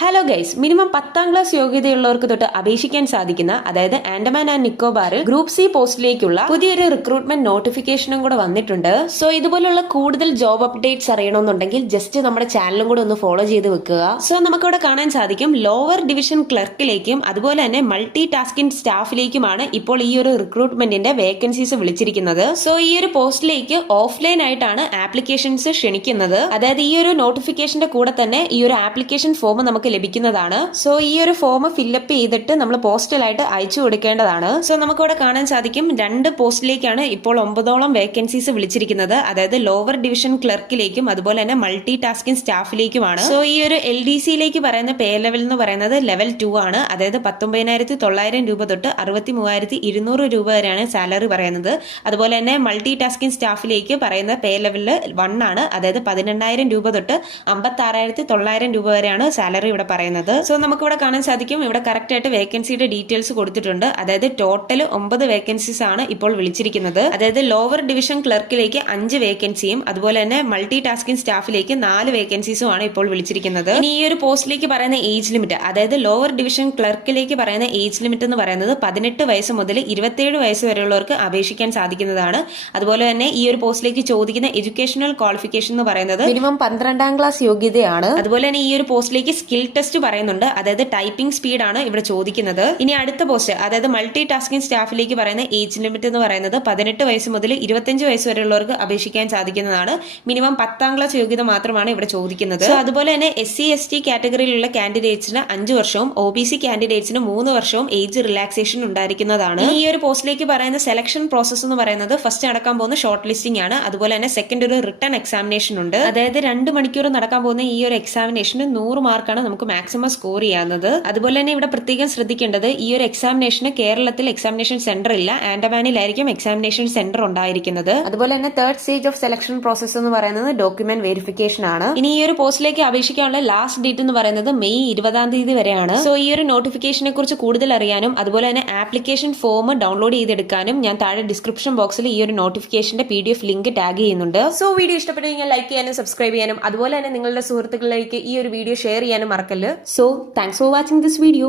Hello guys, minimum 10ാം class യോഗ്യതയുള്ളവർക്ക് തൊട്ട് അപേക്ഷിക്കാൻ സാധിക്കുന്ന, അതായത് Andaman and Nicobar group C പോസ്റ്റിലേക്കുള്ള പുതിയൊരു റിക്രൂട്ട്മെന്റ് നോട്ടിഫിക്കേഷനും കൂടെ വന്നിട്ടുണ്ട്. സോ ഇതുപോലുള്ള കൂടുതൽ ജോബ് അപ്ഡേറ്റ്സ് അറിയണമെന്നുണ്ടെങ്കിൽ ജസ്റ്റ് നമ്മുടെ ചാനലും കൂടെ ഒന്ന് ഫോളോ ചെയ്ത് വെക്കുക. സോ നമുക്കിവിടെ കാണാൻ സാധിക്കും ലോവർ ഡിവിഷൻ ക്ലർക്കിലേക്കും അതുപോലെ തന്നെ മൾട്ടി ടാസ്കിംഗ് സ്റ്റാഫിലേക്കുമാണ് ഇപ്പോൾ ഈ ഒരു റിക്രൂട്ട്മെന്റിന്റെ വേക്കൻസീസ് വിളിച്ചിരിക്കുന്നത്. സോ ഈ ഒരു പോസ്റ്റിലേക്ക് ഓഫ്ലൈൻ ആയിട്ടാണ് ആപ്ലിക്കേഷൻസ് ക്ഷണിക്കുന്നത്. അതായത് ഈ ഒരു നോട്ടിഫിക്കേഷന്റെ കൂടെ തന്നെ ഈ ഒരു ആപ്ലിക്കേഷൻ ഫോം നമുക്ക് ലഭിക്കുന്നതാണ്. സോ ഈ ഒരു ഫോം ഫില്ലപ്പ് ചെയ്തിട്ട് നമ്മൾ പോസ്റ്റലായിട്ട് അയച്ചു കൊടുക്കേണ്ടതാണ്. സോ നമുക്കിവിടെ കാണാൻ സാധിക്കും 2 പോസ്റ്റിലേക്കാണ് ഇപ്പോൾ 9ഓളം വേക്കൻസീസ് വിളിച്ചിരിക്കുന്നത്. അതായത് ലോവർ ഡിവിഷൻ ക്ലർക്കിലേക്കും അതുപോലെ തന്നെ മൾട്ടി ടാസ്കിംഗ് സ്റ്റാഫിലേക്കുമാണ്. സോ ഈ ഒരു LDCയിലേക്ക് പറയുന്ന പേ ലെവൽ എന്ന് പറയുന്നത് ലെവൽ 2 ആണ്. അതായത് 19,900 രൂപ തൊട്ട് 63,200 രൂപ വരെയാണ് സാലറി പറയുന്നത്. അതുപോലെ തന്നെ മൾട്ടി ടാസ്കിംഗ് സ്റ്റാഫിലേക്ക് പറയുന്ന പേ ലെവലിൽ 1 ആണ്. അതായത് 18,000 രൂപ തൊട്ട് 56,900 രൂപ വരെയാണ് സാലറി ഇവിടെ പറയുന്നത്. സോ നമുക്ക് ഇവിടെ കാണാൻ സാധിക്കും ഇവിടെ കറക്റ്റ് ആയിട്ട് വേക്കൻസിയുടെ ഡീറ്റെയിൽസ് കൊടുത്തിട്ടുണ്ട്. അതായത് ടോട്ടൽ 9 വേക്കൻസീസ് ആണ് ഇപ്പോൾ വിളിച്ചിരിക്കുന്നത്. അതായത് ലോവർ ഡിവിഷൻ ക്ലർക്കിലേക്ക് 5 വേക്കൻസിയും അതുപോലെ തന്നെ മൾട്ടി ടാസ്കിംഗ് സ്റ്റാഫിലേക്ക് 4 വേക്കൻസീസും ആണ് ഇപ്പോൾ വിളിച്ചിരിക്കുന്നത്. ഇനി ഈ ഒരു പോസ്റ്റിലേക്ക് പറയുന്ന ഏജ് ലിമിറ്റ്, അതായത് ലോവർ ഡിവിഷൻ ക്ലർക്കിലേക്ക് പറയുന്ന ഏജ് ലിമിറ്റ് എന്ന് പറയുന്നത് 18 വയസ്സ് മുതൽ 27 വയസ്സ് വരെയുള്ളവർക്ക് അപേക്ഷിക്കാൻ സാധിക്കുന്നതാണ്. അതുപോലെ തന്നെ ഈ ഒരു പോസ്റ്റിലേക്ക് ചോദിക്കുന്ന എഡ്യൂക്കേഷണൽ ക്വാളിഫിക്കേഷൻ എന്ന് പറയുന്നത് മിനിമം 12ാം ക്ലാസ് യോഗ്യതയാണ്. അതുപോലെ തന്നെ ഈ ഒരു പോസ്റ്റിലേക്ക് സ്കിൽ ടെസ്റ്റ് പറയുന്നുണ്ട്. അതായത് ടൈപ്പിംഗ് സ്പീഡ് ആണ് ഇവിടെ ചോദിക്കുന്നത്. ഇനി അടുത്ത പോസ്റ്റ്, അതായത് മൾട്ടി ടാസ്കിംഗ് സ്റ്റാഫിലേക്ക് പറയുന്ന ഏജ് ലിമിറ്റ് എന്ന് പറയുന്നത് 18 വയസ്സ് മുതൽ 25 വയസ്സ് വരെയുള്ളവർക്ക് അപേക്ഷിക്കാൻ സാധിക്കുന്നതാണ്. മിനിമം 10ാം ക്ലാസ് യോഗ്യത മാത്രമാണ് ഇവിടെ ചോദിക്കുന്നത്. അതുപോലെ തന്നെ SC/ST കാറ്റഗറിയിലുള്ള കാൻഡിഡേറ്റ്സിന് 5 വർഷവും OBC കാൻഡിഡേറ്റ്സിന് 3 വർഷവും ഏജ് റിലാക്സേഷൻ ഉണ്ടായിരിക്കുന്നതാണ്. ഈ ഒരു പോസ്റ്റിലേക്ക് പറയുന്ന സെലക്ഷൻ പ്രോസസ് എന്ന് പറയുന്നത് ഫസ്റ്റ് നടക്കാൻ പോകുന്ന ഷോർട്ട് ലിസ്റ്റിംഗ് ആണ്. അതുപോലെ തന്നെ സെക്കൻഡ് ഒരു റിട്ടൺ എക്സാമിനേഷൻ ഉണ്ട്. അതായത് 2 മണിക്കൂർ നടക്കാൻ പോകുന്ന ഈ ഒരു എക്സാമിനേഷന് 100 മാർക്കാണ് നമുക്ക് മാക്സിമം സ്കോർ ചെയ്യാവുന്നത്. അതുപോലെ തന്നെ ഇവിടെ പ്രത്യേകം ശ്രദ്ധിക്കേണ്ടത് ഈ ഒരു എക്സാമിനേഷന് കേരളത്തിൽ എക്സാമിനേഷൻ സെന്റർ ഇല്ല, ആൻഡമാനിലായിരിക്കും എക്സാമിനേഷൻ സെന്റർ ഉണ്ടായിരിക്കുന്നത്. അതുപോലെ തന്നെ third stage of selection process എന്ന് പറയുന്നത് ഡോക്യുമെന്റ് വെരിഫിക്കേഷൻ ആണ്. ഇനി ഈ ഒരു പോസ്റ്റിലേക്ക് അപേക്ഷിക്കാനുള്ള ലാസ്റ്റ് ഡേറ്റ് എന്ന് പറയുന്നത് മെയ് 20ാം തീയതി വരെയാണ്. സോ ഈ ഒരു നോട്ടിഫിക്കേഷനെ കുറിച്ച് കൂടുതൽ അറിയാനും അതുപോലെ തന്നെ ആപ്ലിക്കേഷൻ ഫോം ഡൗൺലോഡ് ചെയ്തെടുക്കാനും ഞാൻ താഴെ ഡിസ്ക്രിപ്ഷൻ ബോക്സിൽ ഈ ഒരു നോട്ടിഫിക്കേഷന്റെ PDF ലിങ്ക് ടാഗ് ചെയ്യുന്നുണ്ട്. സോ വീഡിയോ ഇഷ്ടപ്പെട്ടു കഴിഞ്ഞാൽ ലൈക്ക് ചെയ്യാനും സബ്സ്ക്രൈബ് ചെയ്യാനും അതുപോലെ തന്നെ നിങ്ങളുടെ സുഹൃത്തുക്കളിലേക്ക് ഈ ഒരു വീഡിയോ ഷെയർ ചെയ്യാനും മറക്കല്ല്. So, thanks for watching this video.